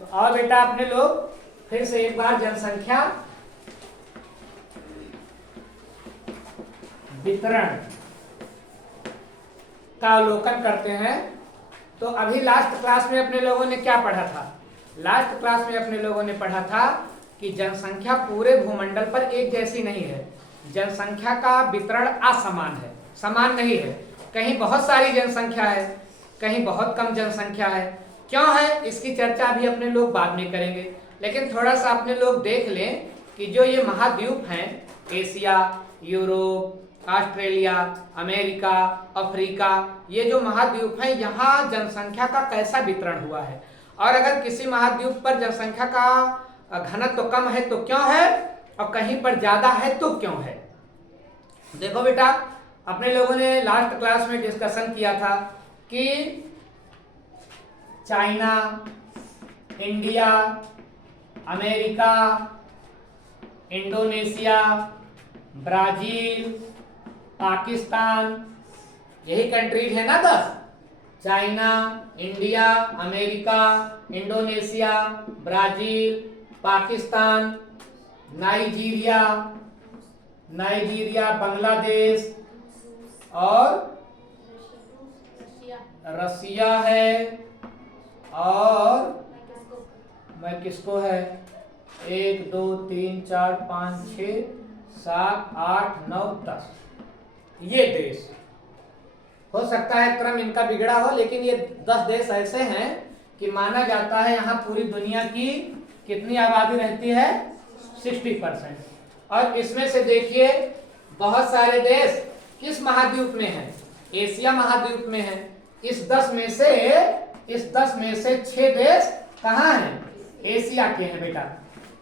तो आओ बेटा अपने लोग फिर से एक बार जनसंख्या वितरण का अवलोकन करते हैं। तो अभी लास्ट क्लास में अपने लोगों ने क्या पढ़ा था? लास्ट क्लास में अपने लोगों ने पढ़ा था कि जनसंख्या पूरे भूमंडल पर एक जैसी नहीं है। जनसंख्या का वितरण असमान है, समान नहीं है। कहीं बहुत सारी जनसंख्या है, कहीं बहुत कम जनसंख्या है। क्यों है इसकी चर्चा भी अपने लोग बाद में करेंगे, लेकिन थोड़ा सा अपने लोग देख लें कि जो ये महाद्वीप हैं, Asia, Europe, Australia, America, Africa, ये जो महाद्वीप हैं, यहाँ जनसंख्या का कैसा वितरण हुआ है। और अगर किसी महाद्वीप पर जनसंख्या का घनत्व तो कम है तो क्यों है, और कहीं पर ज्यादा है तो क्यों है। देखो बेटा, अपने लोगों ने लास्ट क्लास में डिस्कशन किया था कि China, India, America, Indonesia, Brazil, Pakistan, यही कंट्रीज है ना 10। China, India, America, Indonesia, Brazil, Pakistan, Nigeria, Bangladesh और रसिया है और मैक्सिको है। 1 2 3 4 5 6 7 8 9 10 ये देश। हो सकता है क्रम इनका बिगड़ा हो, लेकिन ये 10 देश ऐसे हैं कि माना जाता है यहाँ पूरी दुनिया की कितनी आबादी रहती है, 60%। और इसमें से देखिए बहुत सारे देश किस महाद्वीप में हैं, एशिया महाद्वीप में हैं। इस 10 में से 6 देश कहाँ हैं, एशिया के हैं बेटा।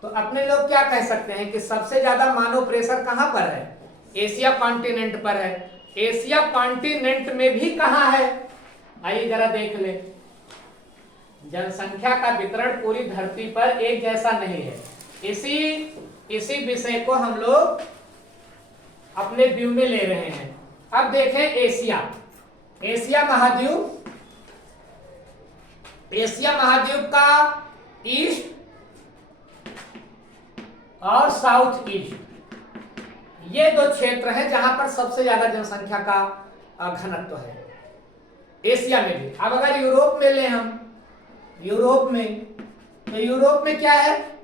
तो अपने लोग क्या कह सकते हैं कि सबसे ज्यादा मानव प्रेशर कहाँ पर है, एशिया कॉन्टिनेंट पर है। एशिया कॉन्टिनेंट में भी कहाँ है, आइए जरा देख ले। जनसंख्या का वितरण पूरी धरती पर एक जैसा नहीं है। इसी विषय को हम लोग अपने व्यू में ले रहे हैं। अब देखें एशिया महाद्वीप का ईस्ट और साउथ ईस्ट, ये 2 क्षेत्र हैं जहां पर सबसे ज्यादा जनसंख्या का घनत्व है, एशिया में भी। अब अगर यूरोप में ले हम, यूरोप में क्या है,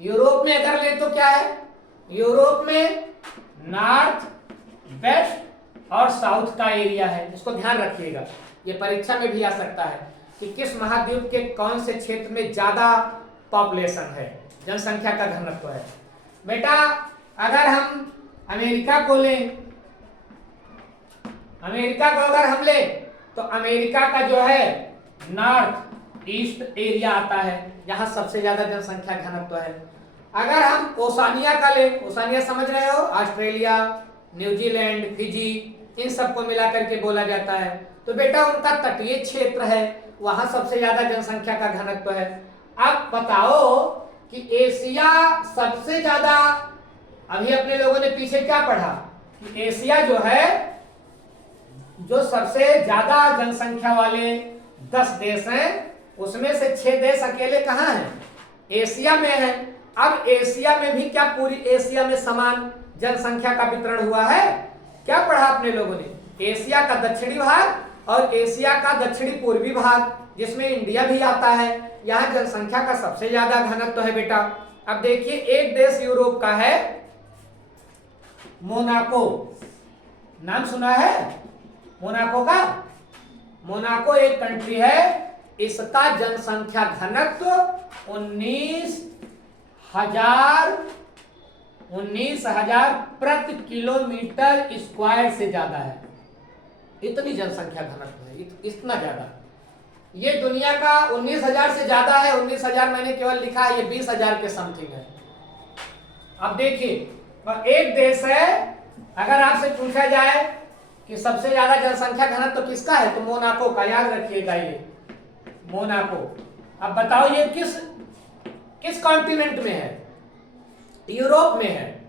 यूरोप में अगर ले तो क्या है, यूरोप में नॉर्थ, वेस्ट और साउथ का एरिया है। इसको ध्यान रखिएगा, ये परीक्षा में भी आ सकता है कि किस महाद्वीप के कौन से क्षेत्र में ज्यादा पॉपुलेशन है, जनसंख्या का घनत्व है। बेटा अगर हम अमेरिका को अगर हम ले तो अमेरिका का जो है नॉर्थ ईस्ट एरिया आता है, जहां सबसे ज्यादा जनसंख्या घनत्व है। अगर हम ओसानिया का ले, ओसानिया समझ रहे हो, ऑस्ट्रेलिया, न्यूजीलैंड, फिजी, इन सबको मिला करके बोला जाता है। तो बेटा उनका तटीय क्षेत्र है, वहां सबसे ज्यादा जनसंख्या का घनत्व है। अब बताओ कि एशिया सबसे ज्यादा, अभी अपने लोगों ने पीछे क्या पढ़ा कि एशिया जो है, जो सबसे ज्यादा जनसंख्या वाले 10 देश हैं, उसमें से 6 देश अकेले कहाँ हैं, एशिया में है। अब एशिया में भी क्या पूरी एशिया में समान जनसंख्या का वितरण हुआ है? क्या पढ़ा अपने लोगों ने, एशिया का दक्षिणी भाग और एशिया का दक्षिणी पूर्वी भाग, जिसमें इंडिया भी आता है, यहाँ जनसंख्या का सबसे ज्यादा घनत्व है बेटा। अब देखिए एक देश यूरोप का है, मोनाको, नाम सुना है मोनाको का? मोनाको एक कंट्री है, इसका जनसंख्या घनत्व 19,000 प्रति किलोमीटर स्क्वायर से ज्यादा है। इतनी जनसंख्या घनत्व है, इतना ज्यादा। ये दुनिया का 19,000 से ज्यादा है। 19,000 मैंने केवल लिखा है, ये 20,000 के समथिंग है। अब देखिए, और एक देश है, अगर आपसे पूछा जाए कि सबसे ज्यादा जनसंख्या घनत्व तो किसका है, तो मोनाको का, याद रखिएगा ये मोनाको। अब बताओ ये किस कॉन्टिनेंट में है, यूरोप में है।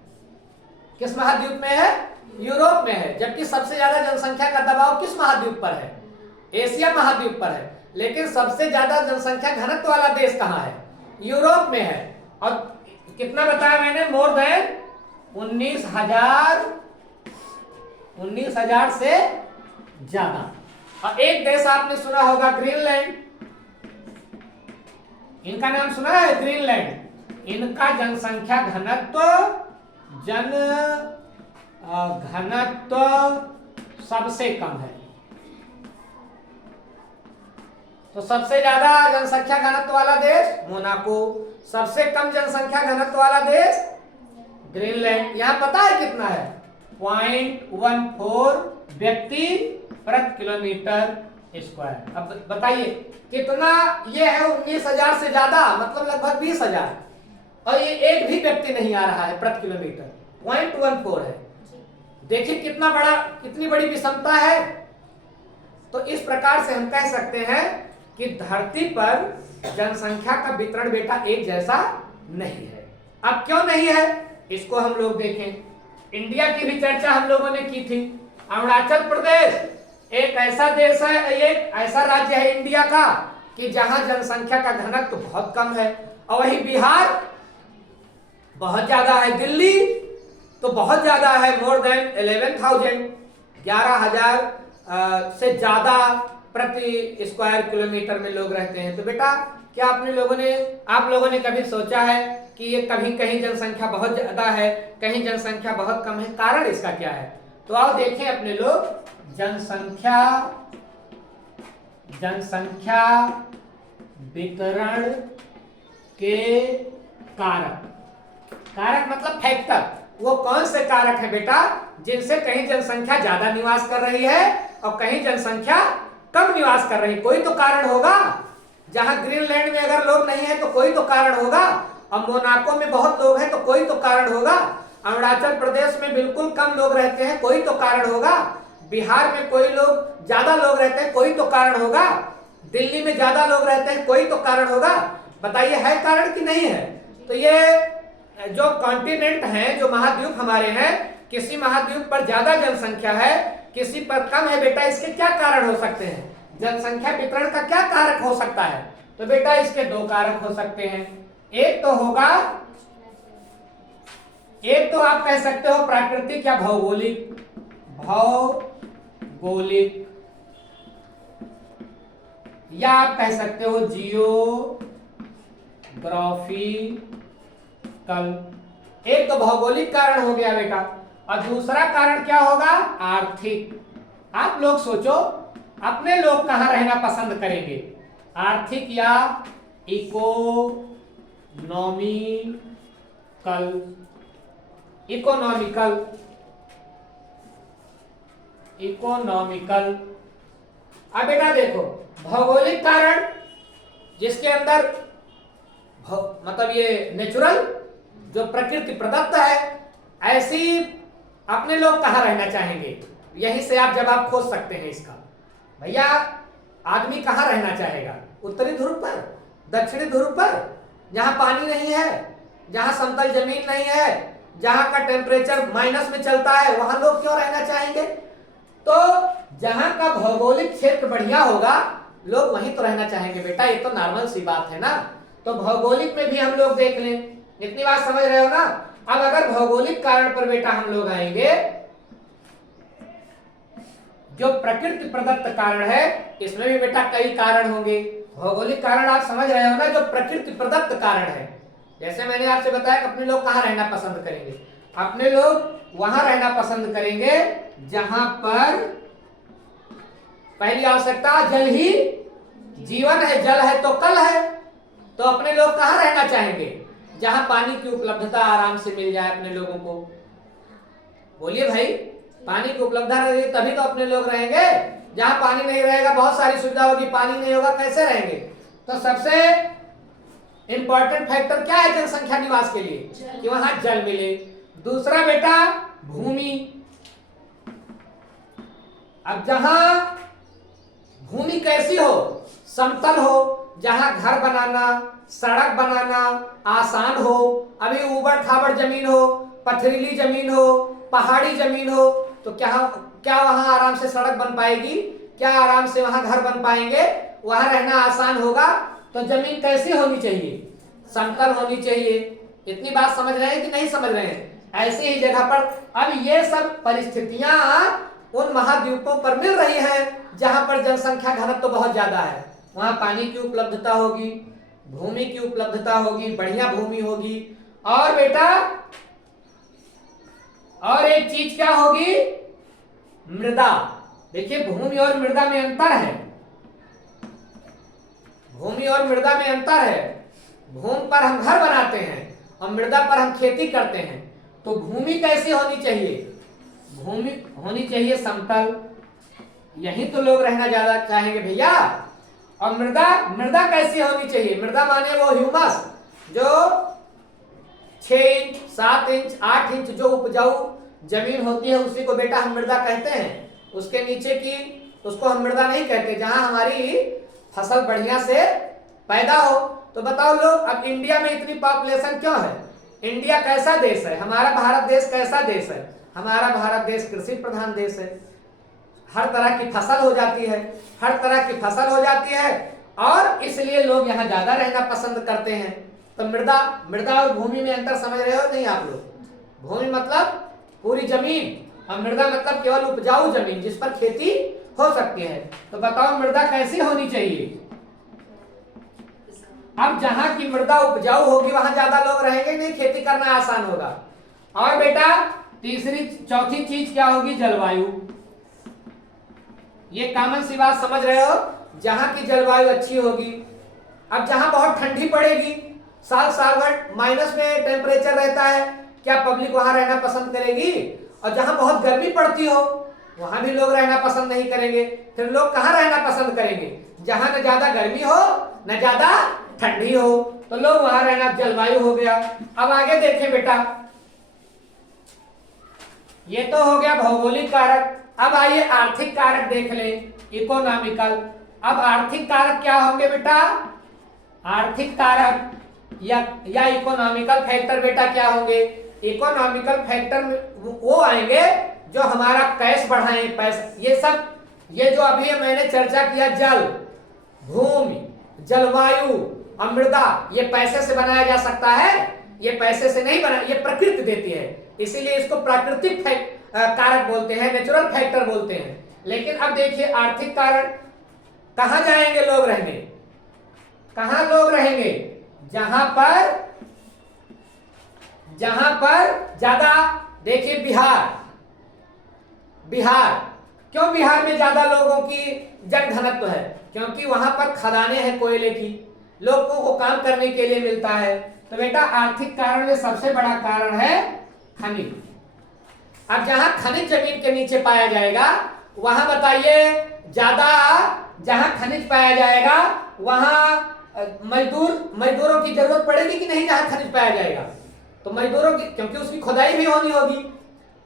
किस महाद्वीप में है, यूरोप में है। जबकि सबसे ज्यादा जनसंख्या का दबाव किस महाद्वीप पर है, एशिया महाद्वीप पर है। लेकिन सबसे ज्यादा जनसंख्या घनत्व वाला देश कहाँ है? यूरोप में है। और कितना बताया मैंने? मोर देन 19,000 से ज्यादा। और एक देश आपने सुना होगा, ग्रीनलैंड। इनका नाम सुना है, ग्रीनलैंड। इनका जनसंख्या घनत्व सबसे कम है। तो सबसे ज्यादा जनसंख्या घनत्व वाला देश मोनाको, सबसे कम जनसंख्या घनत्व वाला देश ग्रीनलैंड। यहां पता है कितना है? 0.14 व्यक्ति प्रति किलोमीटर स्क्वायर। अब बताइए कितना ये है? 19,000 से ज्यादा, मतलब लगभग 20,000। और ये एक भी व्यक्ति नहीं आ रहा है प्रति किलोमीटर, 0.14 है। देखिए कितनी बड़ी विषमता है। तो इस प्रकार से हम कह सकते हैं कि धरती पर जनसंख्या का वितरण बेटा एक जैसा नहीं है। अब क्यों नहीं है इसको हम लोग देखें। इंडिया की भी चर्चा हम लोगों ने की थी। अरुणाचल प्रदेश एक ऐसा देश है, एक ऐसा राज्य है इंडिया का कि जहां जनसंख्या का घनत्व बहुत कम है। और वही बिहार बहुत ज्यादा है, दिल्ली तो बहुत ज्यादा है, मोर देन 11,000 से ज्यादा प्रति स्क्वायर किलोमीटर में लोग रहते हैं। तो बेटा क्या आप लोगों ने कभी सोचा है कि ये कहीं जनसंख्या बहुत ज्यादा है, कहीं जनसंख्या बहुत कम है? कारण इसका क्या है? तो आओ देखें अपने लोग, जनसंख्या वितरण के कारक मतलब फैक्टर। वो कौन से कारक है बेटा जिनसे कहीं जनसंख्या ज्यादा निवास कर रही है और कहीं जनसंख्या कम निवास कर रही है? कोई तो कारण होगा। जहां ग्रीनलैंड में अगर लोग नहीं है तो कोई तो कारण होगा, और मोनाको में बहुत लोग हैं तो कोई तो कारण होगा, अरुणाचल प्रदेश में बिल्कुल कम लोग रहते हैं, कोई तो कारण होगा, बिहार में ज्यादा लोग रहते हैं, कोई तो कारण होगा, दिल्ली में ज्यादा लोग रहते हैं, कोई तो कारण होगा। बताइए है कारण कि नहीं है? तो ये जो कॉन्टिनेंट हैं, जो महाद्वीप हमारे हैं, किसी महाद्वीप पर ज्यादा जनसंख्या है, किसी पर कम है। बेटा इसके क्या कारण हो सकते हैं? जनसंख्या वितरण का क्या कारक हो सकता है? तो बेटा इसके दो कारक हो सकते हैं। एक तो आप कह सकते हो प्राकृतिक या भौगोलिक, या आप कह सकते हो जियोग्राफिकल। एक तो भौगोलिक कारण हो गया बेटा, और दूसरा कारण क्या होगा? आर्थिक। आप लोग सोचो अपने लोग कहां रहना पसंद करेंगे, आर्थिक या इकोनॉमिकल। अब बेटा देखो, भौगोलिक कारण जिसके अंदर मतलब ये नेचुरल जो प्रकृति प्रदत्त है, ऐसी अपने लोग कहां रहना चाहेंगे? यहीं से आप जवाब खोज सकते हैं इसका। भैया आदमी कहां रहना चाहेगा? उत्तरी ध्रुव पर, दक्षिणी ध्रुव पर, जहां पानी नहीं है, जहां समतल जमीन नहीं है, जहां का टेम्परेचर माइनस में चलता है, वहां लोग क्यों रहना चाहेंगे? तो जहां का भौगोलिक क्षेत्र बढ़िया होगा लोग वहीं तो रहना चाहेंगे बेटा। ये तो नॉर्मल सी बात है ना। तो भौगोलिक में भी हम लोग देख लें, इतनी बात समझ रहे हो ना। अब अगर भौगोलिक कारण पर बेटा हम लोग आएंगे, जो प्रकृति प्रदत्त कारण है, इसमें भी बेटा कई कारण होंगे। भौगोलिक कारण आप समझ रहे हो ना, जो प्रकृति प्रदत्त कारण है। जैसे मैंने आपसे बताया कि अपने लोग कहां रहना पसंद करेंगे? अपने लोग वहां रहना पसंद करेंगे जहां पर पहली आवश्यकता जल ही जीवन है, जल है तो कल है। तो अपने लोग कहां रहना चाहेंगे? जहां पानी की उपलब्धता आराम से मिल जाए अपने लोगों को। बोलिए भाई, पानी की उपलब्धता रहेगी तभी तो अपने लोग रहेंगे। जहां पानी नहीं रहेगा, बहुत सारी सुविधा होगी, पानी नहीं होगा, कैसे रहेंगे? तो सबसे इंपॉर्टेंट फैक्टर क्या है जनसंख्या निवास के लिए? कि वहां जल मिले। दूसरा बेटा भूमि। अब जहां भूमि कैसी हो? समतल हो, जहां घर बनाना, सड़क बनाना आसान हो। अभी ऊबड़ खाबड़ जमीन हो, पथरीली जमीन हो, पहाड़ी जमीन हो, तो क्या वहां आराम से सड़क बन पाएगी? क्या आराम से वहां घर बन पाएंगे, वहां रहना आसान होगा। तो जमीन कैसी होनी चाहिए, समतल होनी चाहिए। इतनी बात समझ रहे हैं कि नहीं समझ रहे हैं? ऐसी ही जगह पर अब ये सब परिस्थितियां उन महाद्वीपों पर मिल रही हैं जहां पर जनसंख्या घनत्व तो बहुत ज्यादा है। वहां पानी की उपलब्धता होगी, भूमि की उपलब्धता होगी, बढ़िया भूमि होगी। और बेटा और एक चीज क्या होगी, मृदा। देखिए भूमि और मृदा में अंतर है, भूमि और मृदा में अंतर है। भूमि पर हम घर बनाते हैं और मृदा पर हम खेती करते हैं। तो भूमि कैसी होनी चाहिए, भूमि होनी चाहिए समतल, यहीं तो लोग रहना ज्यादा चाहेंगे भैया। और मृदा, मृदा कैसी होनी चाहिए, मृदा माने वो ह्यूमस जो 6 इंच 7 इंच 8 इंच जो उपजाऊ जमीन होती है उसी को बेटा हम मृदा कहते हैं। उसके नीचे की उसको हम मृदा नहीं कहते, जहां हमारी फसल बढ़िया से पैदा हो। तो बताओ लोग, अब इंडिया में इतनी पॉपुलेशन क्यों है, इंडिया कैसा देश है, हमारा भारत देश कैसा देश है? हमारा भारत देश कृषि प्रधान देश है। हर तरह की फसल हो जाती है, हर तरह की फसल हो जाती है और इसलिए लोग यहाँ ज्यादा रहना पसंद करते हैं। तो मृदा, मृदा और भूमि में अंतर समझ रहे हो नहीं आप लोग? भूमि मतलब पूरी जमीन और मृदा मतलब केवल उपजाऊ जमीन जिस पर खेती हो सकती है। तो बताओ मृदा कैसी होनी चाहिए? अब जहां की मृदा उपजाऊ होगी वहां ज्यादा लोग रहेंगे, नहीं खेती करना आसान होगा। और बेटा तीसरी चौथी चीज क्या होगी, जलवायु। ये कॉमन सी बात समझ रहे हो, जहां की जलवायु अच्छी होगी। अब जहां बहुत ठंडी पड़ेगी, साल भर माइनस में टेम्परेचर रहता है, क्या पब्लिक वहां रहना पसंद करेगी? और जहां बहुत गर्मी पड़ती हो वहां भी लोग रहना पसंद नहीं करेंगे। फिर लोग कहां रहना पसंद करेंगे, जहां न ज्यादा गर्मी हो न ज्यादा ठंडी हो, तो लोग वहां रहना, जलवायु हो गया। अब आगे देखें बेटा, ये तो हो गया भौगोलिक कारक। अब आइए आर्थिक कारक देख लें, इकोनॉमिकल। अब आर्थिक कारक क्या होंगे बेटा, आर्थिक कारक या इकोनॉमिकल फैक्टर बेटा क्या होंगे? इकोनॉमिकल फैक्टर वो आएंगे जो हमारा कैश बढ़ाएं, पैसा, ये सब, ये जो अभी मैंने चर्चा किया, जल, भूमि, जलवायु और मृदा, ये पैसे से बनाया जा सकता है? ये पैसे से नहीं बना, ये प्रकृति देती है, इसीलिए इसको प्राकृतिक कारक बोलते हैं, नेचुरल फैक्टर बोलते हैं। लेकिन अब देखिए आर्थिक कारण, कहां जाएंगे लोग रहने, कहां लोग रहेंगे? जहां पर ज्यादा, देखिए बिहार क्यों बिहार में ज्यादा लोगों की जनघनत्व है? क्योंकि वहां पर खदानें हैं कोयले की, लोगों को काम करने के लिए मिलता है। तो बेटा आर्थिक कारण में सबसे बड़ा कारण है खनिज। अब जहां खनिज जमीन के नीचे पाया जाएगा वहां बताइए ज्यादा, जहां खनिज पाया जाएगा वहां मजदूरों की जरूरत पड़ेगी कि नहीं? जहां खनिज पाया जाएगा तो मजदूरों की, क्योंकि उसकी खुदाई भी होनी होगी,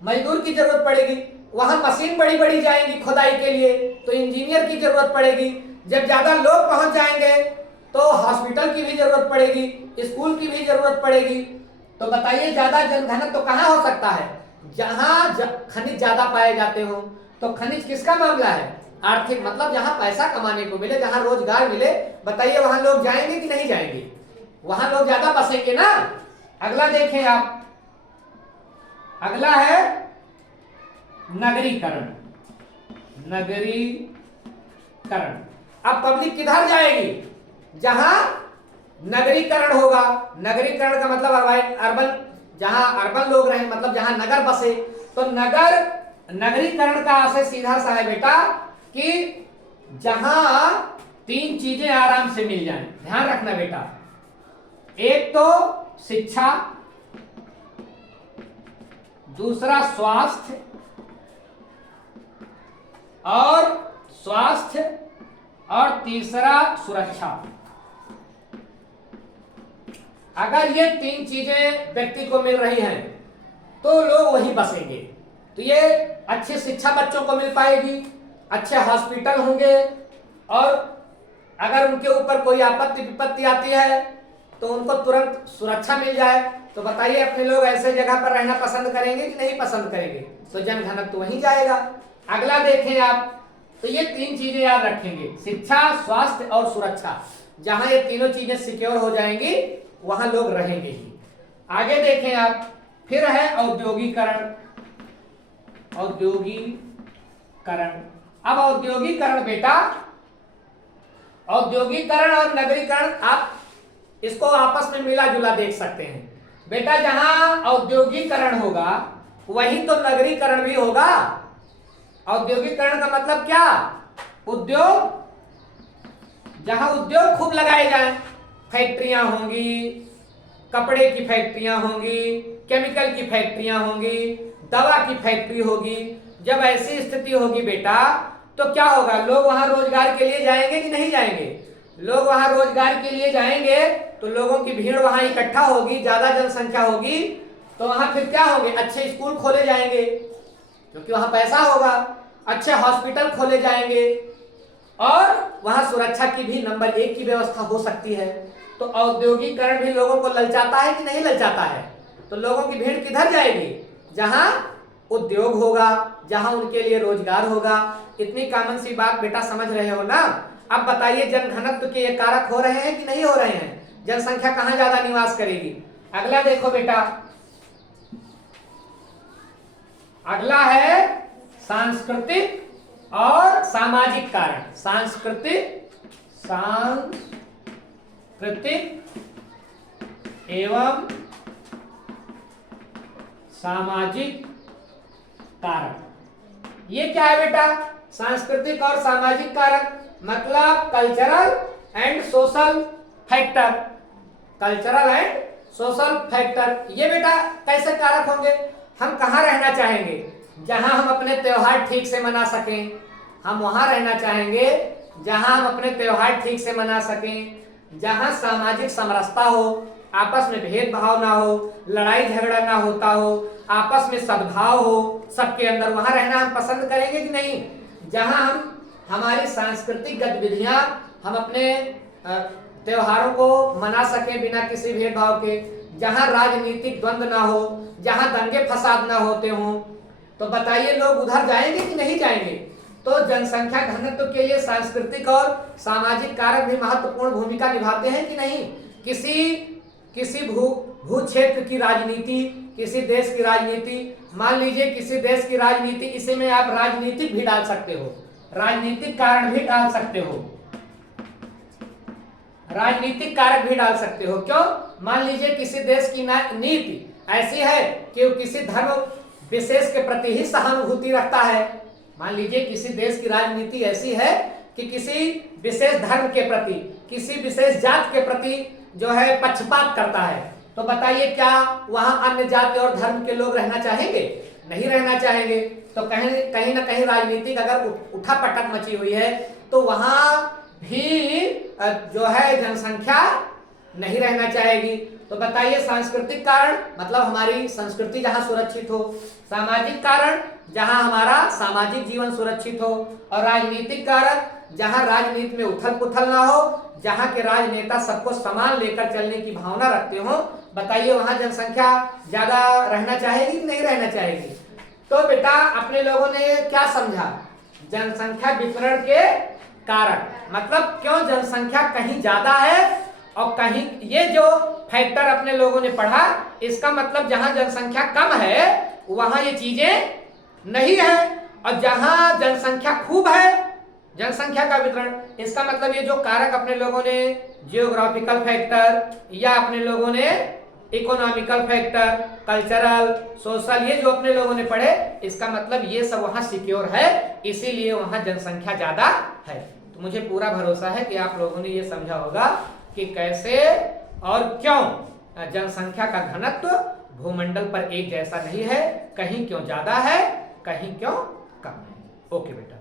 मजदूर की जरूरत पड़ेगी। वहां मशीन बड़ी बड़ी जाएंगी खुदाई के लिए, तो इंजीनियर की जरूरत पड़ेगी। जब ज्यादा लोग पहुंच जाएंगे तो हॉस्पिटल की भी जरूरत पड़ेगी, स्कूल की भी जरूरत पड़ेगी। तो बताइए ज्यादा जनघनत्व तो कहां हो सकता है? जहां खनिज ज्यादा पाए जाते हो। तो खनिज किसका मामला है? आर्थिक, मतलब जहां पैसा कमाने को मिले, जहां रोजगार मिले। बताइए वहां लोग जाएंगे कि नहीं जाएंगे? वहां लोग ज्यादा बसेंगे ना। अगला देखें आप, अगला है नगरीकरण। नगरीकरण, अब पब्लिक किधर जाएगी? जहां नगरीकरण होगा। नगरीकरण का मतलब अर्बन, जहां अर्बन लोग रहे, मतलब जहां नगर बसे। तो नगरीकरण का आशय सीधा सा है बेटा कि जहां 3 चीजें आराम से मिल जाएं। ध्यान रखना बेटा, एक तो शिक्षा, दूसरा स्वास्थ्य और तीसरा सुरक्षा। अगर ये 3 चीजें व्यक्ति को मिल रही हैं तो लोग वहीं बसेंगे। तो ये अच्छी शिक्षा बच्चों को मिल पाएगी, अच्छे हॉस्पिटल होंगे, और अगर उनके ऊपर कोई आपत्ति विपत्ति आती है तो उनको तुरंत सुरक्षा मिल जाए। तो बताइए अपने लोग ऐसे जगह पर रहना पसंद करेंगे कि नहीं पसंद करेंगे? तो जनघनत्व तो वहीं जाएगा। अगला देखें आप, तो ये तीन चीजें याद रखेंगे, शिक्षा, स्वास्थ्य और सुरक्षा। जहां ये तीनों चीजें सिक्योर हो जाएंगी वहां लोग रहेंगे ही। आगे देखें आप, फिर है औद्योगिकरण। औद्योगिकरण, अब औद्योगिकरण बेटा, औद्योगिकरण और नगरीकरण आप इसको आपस में मिला जुला देख सकते हैं बेटा। जहां औद्योगिकरण होगा वहीं तो नगरीकरण भी होगा। औद्योगिकरण का मतलब क्या? उद्योग, जहां उद्योग खूब लगाए जाएं, फैक्ट्रियां होंगी, कपड़े की फैक्ट्रियां होंगी, केमिकल की फैक्ट्रियां होंगी, दवा की फैक्ट्री होगी। जब ऐसी स्थिति होगी बेटा तो क्या होगा? लोग वहां रोजगार के लिए जाएंगे कि नहीं जाएंगे? लोग वहां रोजगार के लिए जाएंगे तो लोगों की भीड़ वहां इकट्ठा होगी, ज्यादा जनसंख्या होगी, तो वहां फिर क्या होंगे? अच्छे स्कूल खोले जाएंगे क्योंकि वहां पैसा होगा, अच्छे हॉस्पिटल खोले जाएंगे और वहां सुरक्षा की भी नंबर 1 की व्यवस्था हो सकती है। तो औद्योगिकरण भी लोगों को ललचाता है कि नहीं ललचाता है? तो लोगों की भीड़ किधर जाएगी? जहां उद्योग होगा, जहां उनके लिए रोजगार होगा। इतनी कॉमन सी बात बेटा समझ रहे हो ना? अब बताइए जनघनत्व के ये कारक हो रहे हैं कि नहीं हो रहे हैं? जनसंख्या कहां ज्यादा निवास करेगी? अगला देखो बेटा, अगला है सांस्कृतिक और सामाजिक कारण। सांस्कृतिक एवं सामाजिक कारक। ये क्या है बेटा? सांस्कृतिक और सामाजिक कारक मतलब cultural and social factor. Cultural and social factor ये बेटा कैसे कारक होंगे? हम कहाँ रहना चाहेंगे? जहां हम अपने त्योहार ठीक से मना सकें। हम वहां रहना चाहेंगे जहां हम अपने त्योहार ठीक से मना सकें, जहां सामाजिक समरसता हो, आपस में भेदभाव ना हो, लड़ाई झगड़ा ना होता हो, आपस में सद्भाव हो सबके अंदर, वहां रहना हम पसंद करेंगे कि नहीं? जहां हम हमारी सांस्कृतिक गतिविधियां, हम अपने त्योहारों को मना सके बिना किसी भेदभाव के, जहां राजनीतिक द्वंद्व ना हो, जहां दंगे फसाद ना होते हों, तो बताइए लोग उधर जाएंगे कि नहीं जाएंगे? तो जनसंख्या घनत्व के लिए सांस्कृतिक और सामाजिक कारक भी महत्वपूर्ण भूमिका निभाते हैं कि नहीं? किसी भू क्षेत्र की राजनीति, किसी देश की राजनीति, मान लीजिए किसी देश की राजनीति, इसी में आप राजनीतिक भी डाल सकते हो, राजनीतिक कारण भी डाल सकते हो, राजनीतिक कारक भी डाल सकते हो। क्यों? मान लीजिए किसी देश की नीति ऐसी है कि वो किसी धर्म विशेष के प्रति ही सहानुभूति रखता है। मान लीजिए किसी देश की राजनीति ऐसी है कि किसी विशेष धर्म के प्रति, किसी विशेष जात के प्रति जो है पक्षपात करता है, तो बताइए क्या वहां अन्य जाति और धर्म के लोग रहना चाहेंगे? नहीं रहना चाहेंगे। तो कहीं ना कहीं राजनीतिक अगर उठापटक मची हुई है तो वहां भी जो है जनसंख्या नहीं रहना चाहेगी। तो बताइए सांस्कृतिक कारण मतलब हमारी संस्कृति जहां सुरक्षित हो, सामाजिक कारण जहां हमारा सामाजिक जीवन सुरक्षित हो, और राजनीतिक कारक जहां राजनीति में उथल पुथल ना हो, जहां के राजनेता सबको समान लेकर चलने की भावना रखते हो। बताइए वहां जनसंख्या ज्यादा रहना चाहेगी कि नहीं रहना चाहेगी? तो बेटा अपने लोगों ने क्या समझा? जनसंख्या वितरण के कारक मतलब क्यों जनसंख्या कहीं ज्यादा है और कहीं, ये जो फैक्टर अपने लोगों ने पढ़ा, इसका मतलब जहां जनसंख्या कम है वहां ये चीजें नहीं है, और जहां जनसंख्या खूब है, जनसंख्या का वितरण, इसका मतलब ये जो कारक अपने लोगों ने जियोग्राफिकल फैक्टर या अपने लोगों ने इकोनॉमिकल फैक्टर, कल्चरल, सोशल, ये जो अपने लोगों ने पढ़े, इसका मतलब ये सब वहां सिक्योर है, इसीलिए वहां जनसंख्या ज्यादा है। तो मुझे पूरा भरोसा है कि आप लोगों ने ये समझा होगा कि कैसे और क्यों जनसंख्या का घनत्व भूमंडल पर एक जैसा नहीं है, कहीं क्यों ज्यादा है, कहीं क्यों कम है। ओके बेटा।